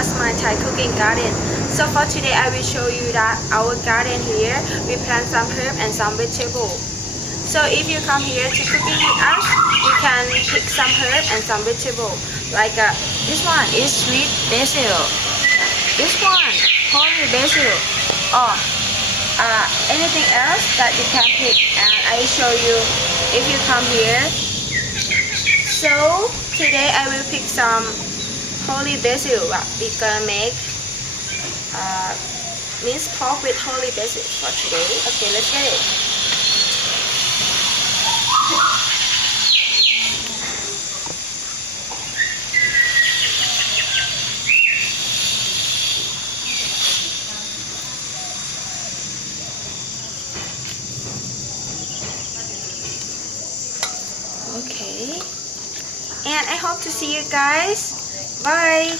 Lanna Smile Thai cooking garden. So for today I will show you that our garden here we plant some herb and some vegetable. So if you come here to cooking with us, you can pick some herb and some vegetable. Like this one is sweet basil. This one holy basil. Or anything else that you can pick, and I show you if you come here. So today I will pick some holy basil. We're gonna make minced pork with holy basil for today. Okay, let's get it. Okay, and I hope to see you guys. Bye.